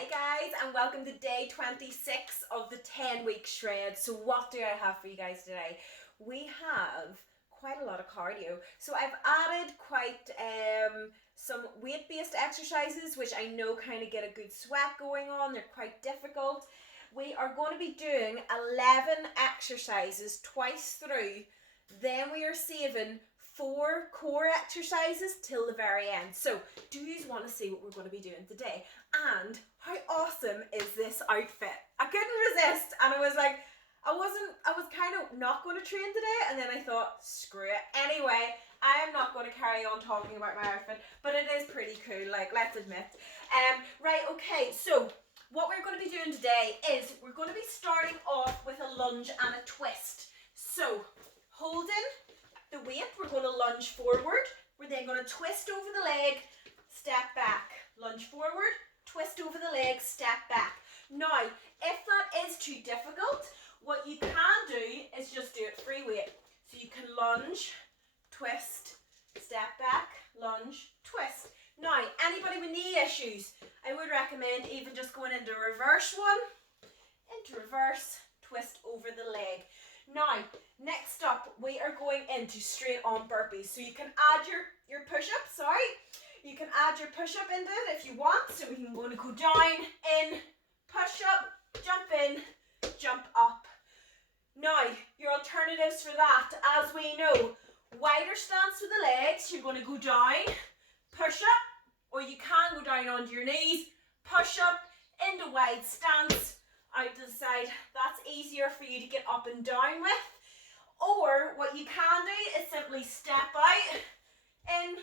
Hi guys, and welcome to day 26 of the 10-week shred. So what do I have for you guys today? We have quite a lot of cardio. So I've added quite some weight-based exercises, which I know kind of get a good sweat going on. They're quite difficult. We are going to be doing 11 exercises twice through. Then we are saving 4 core exercises till the very end. So do you want to see what we're going to be doing today? And how awesome is this outfit? I couldn't resist, and I was like, I was kind of not going to train today, and then I thought, screw it. Anyway, I am not going to carry on talking about my outfit, but it is pretty cool, like, let's admit. Right, okay, so what we're going to be doing today is we're going to be starting off with a lunge and a twist. So, holding the weight, we're going to lunge forward. We're then going to twist over the leg, step back, lunge forward, twist over the leg, step back. Now, if that is too difficult, what you can do is just do it free weight. So you can lunge, twist, step back, lunge, twist. Now, anybody with knee issues, I would recommend even just going into reverse one, into reverse, twist over the leg. Now, next up, we are going into straight on burpees. So you can add your push-up, You can add your push-up into it if you want. So we can go down, in, push-up, jump in, jump up. Now, your alternatives for that, as we know, wider stance with the legs. You're going to go down, push-up, or you can go down onto your knees, push-up, into wide stance, out to the side. That's easier for you to get up and down with. Or what you can do is simply step out, in,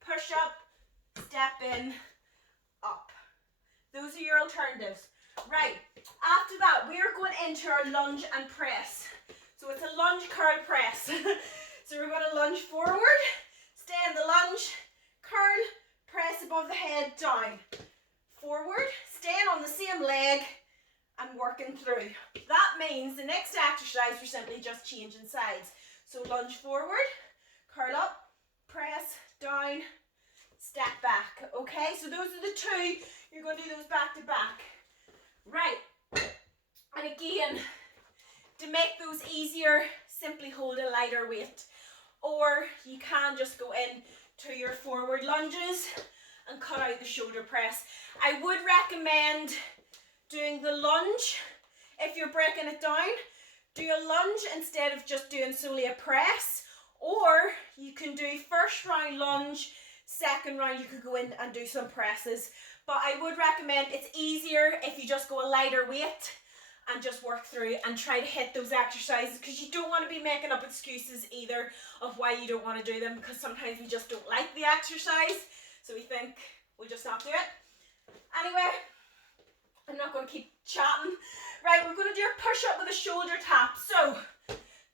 push up, step in, up. Those are your alternatives. Right, after that we are going into our lunge and press. So it's a lunge curl press. So we're going to lunge forward, stay in the lunge, curl, press above the head, down. Forward, staying on the same leg, and working through. That means the next exercise we're simply just changing sides. So lunge forward, curl up, press, down, step back. Okay, so those are the two. You're going to do those back to back. Right, and again, to make those easier, simply hold a lighter weight. Or you can just go in to your forward lunges and cut out the shoulder press. I would recommend doing the lunge. If you're breaking it down, do a lunge instead of just doing solely a press. Or you can do first round lunge, second round you could go in and do some presses. But I would recommend it's easier if you just go a lighter weight and just work through and try to hit those exercises, because you don't want to be making up excuses either of why you don't want to do them, because sometimes we just don't like the exercise, so we think we'll just not do it. Anyway, I'm not going to keep chatting. Right, we're going to do a push-up with a shoulder tap. So,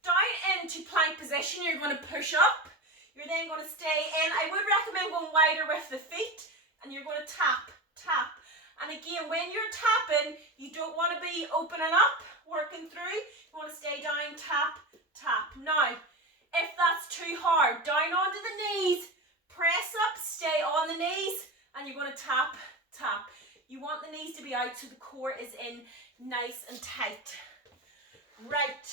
down into plank position, you're going to push up. You're then going to stay in. I would recommend going wider with the feet, and you're going to tap, tap. And again, when you're tapping, you don't want to be opening up, working through. You want to stay down, tap, tap. Now, if that's too hard, down onto the knees, press up, stay on the knees, and you're going to tap, tap. You want the knees to be out so the core is in nice and tight. Right.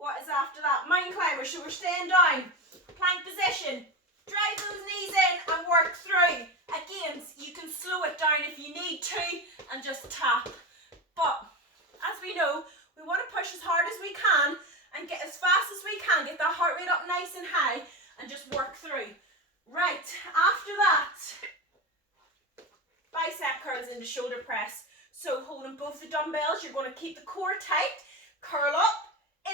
What is after that? Mountain climber. So we're staying down. Plank position. Drive those knees in and work through. Again, you can slow it down if you need to and just tap. But as we know, we want to push as hard as we can and get as fast as we can. Get that heart rate up nice and high and just work through. Right. After that, bicep curls into shoulder press. So holding both the dumbbells, you're going to keep the core tight, curl up,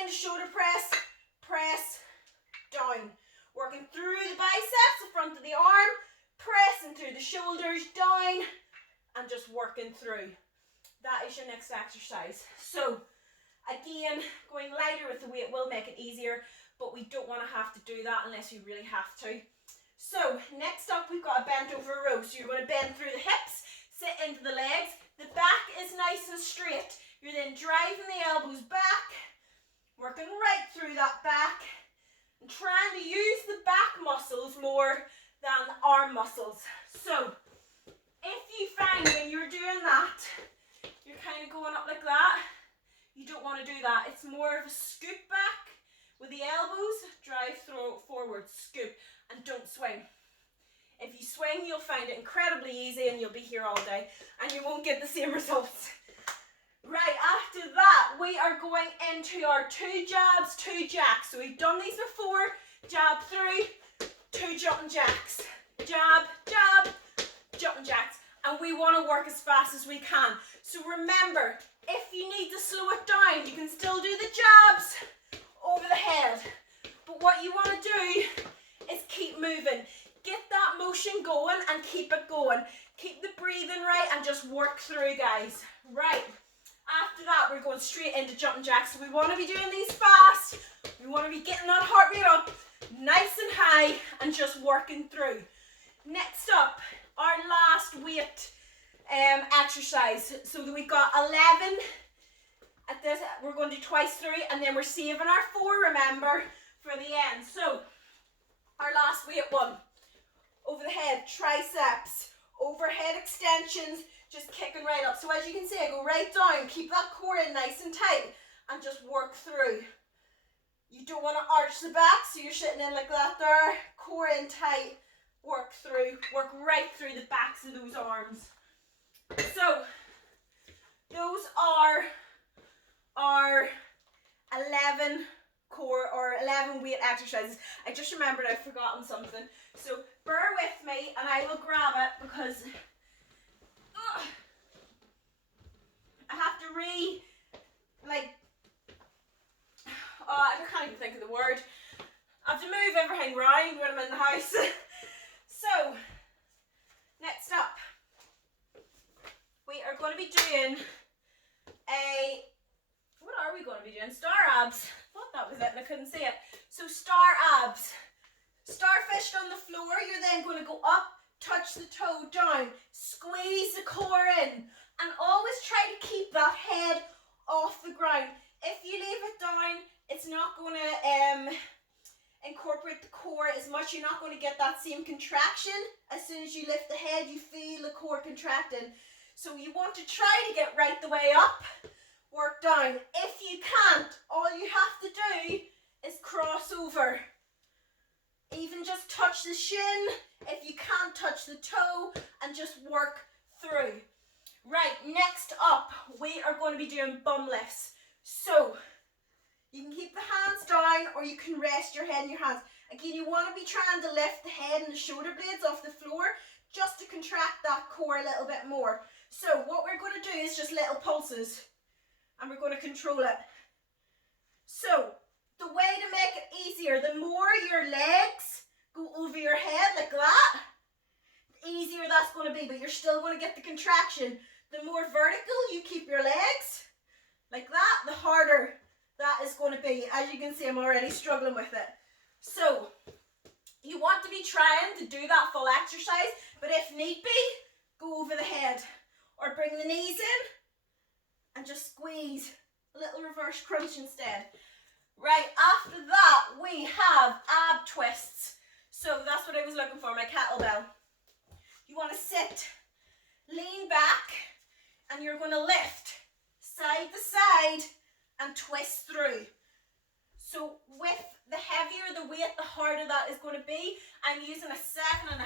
into shoulder press, press, down. Working through the biceps, the front of the arm, pressing through the shoulders, down, and just working through. That is your next exercise. So again, going lighter with the weight will make it easier, but we don't want to have to do that unless you really have to. So next up, we've got a bent over row. So you're going to bend through the hips, sit into the legs. The back is nice and straight. You're then driving the elbows back, working right through that back, and trying to use the back muscles more than the arm muscles. So if you find when you're doing going up like that. You don't want to do that. It's more of a scoop back with the elbows, drive through forward, scoop, and don't swing. If you swing, you'll find it incredibly easy and you'll be here all day and you won't get the same results. Right, after that, we are going into our 2 jabs, 2 jacks. So we've done these before, jab through, 2 jumping jacks. Jab, jab, jumping jacks. And we want to work as fast as we can. So remember, if you need to slow it down, you can still do the jabs over the head. But what you want to do is keep moving. Get that motion going and keep it going. Keep the breathing right and just work through, guys. Right. After that, we're going straight into jumping jacks. So we want to be doing these fast. We want to be getting that heart rate up nice and high and just working through. Next up, our last weight exercise. So that we've got 11 at this. We're going to do twice 3 and then we're saving our 4, remember, for the end. So our last weight one. Over the head, triceps, overhead extensions, just kicking right up. So as you can see, I go right down, keep that core in nice and tight and just work through. You don't want to arch the back, so you're sitting in like that there, core in tight, work through, work right through the backs of those arms. So those are our 11 core or 11 weight exercises. I just remembered I've forgotten something. So bear with me and I will grab it because I have to I can't even think of the word. I have to move everything around when I'm in the house. So, next up, we are going to be doing what are we going to be doing? Star abs. I thought that was it and I couldn't see it. So star abs. Starfished on the floor, you're then going to go up, touch the toe down, squeeze the core in, and always try to keep that head off the ground. If you leave it down, it's not going to incorporate the core as much. You're not going to get that same contraction. As soon as you lift the head, you feel the core contracting. So you want to try to get right the way up, work down. If you can't, all you have to do is cross over. Even just touch the shin, if you can't touch the toe, and just work through. Right, next up, we are going to be doing bum lifts. So, you can keep the hands down or you can rest your head in your hands. Again, you want to be trying to lift the head and the shoulder blades off the floor just to contract that core a little bit more. So, what we're going to do is just little pulses and we're going to control it. So, the way to make it easier, the more your legs go over your head like that, the easier that's going to be, but you're still going to get the contraction. The more vertical you keep your legs, like that, the harder that is going to be. As you can see, I'm already struggling with it. So, you want to be trying to do that full exercise, but if need be, go over the head. Or bring the knees in and just squeeze. A little reverse crunch instead. Right, after that, we have ab twists. So that's what I was looking for, my kettlebell. You want to sit, lean back, and you're going to lift side to side and twist through. So with the heavier the weight, the harder that is going to be. I'm using a 7.5,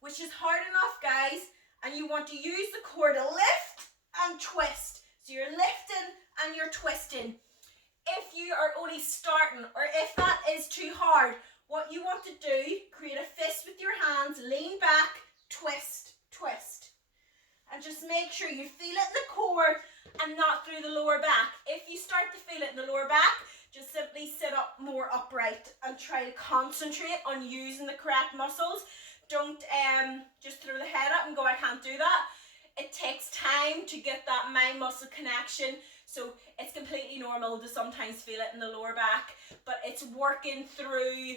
which is hard enough, guys. And you want to use the core to lift and twist. So you're lifting and you're twisting. If you are only starting, or if that is too hard, what you want to do, create a fist with your hands, lean back, twist, twist. And just make sure you feel it in the core and not through the lower back. If you start to feel it in the lower back, just simply sit up more upright and try to concentrate on using the correct muscles. Don't just throw the head up and go, I can't do that. It takes time to get that mind-muscle connection. So it's completely normal to sometimes feel it in the lower back, but it's working through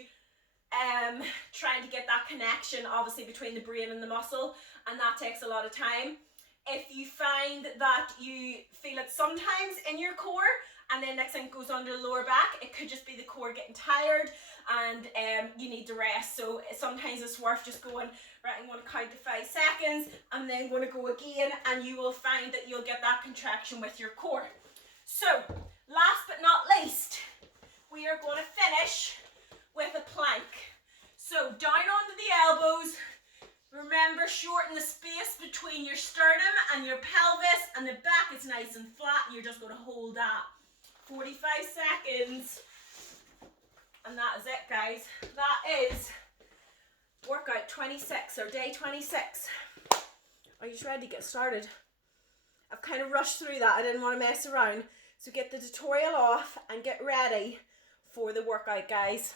trying to get that connection, obviously, between the brain and the muscle, and that takes a lot of time. If you find that you feel it sometimes in your core and then next thing goes under the lower back. It could just be the core getting tired and you need to rest. So sometimes it's worth just going, right, I'm going to count to 5 seconds and then going to go again, and you will find that you'll get that contraction with your core. So last but not least, we are going to finish with a plank. So down onto the elbows. Remember, shorten the space between your sternum and your pelvis, and the back is nice and flat, and you're just going to hold that. 45 seconds. And that is it, guys. That is workout 26, or day 26. Are you ready to get started? I've kind of rushed through that. I didn't want to mess around. So get the tutorial off and get ready for the workout, guys.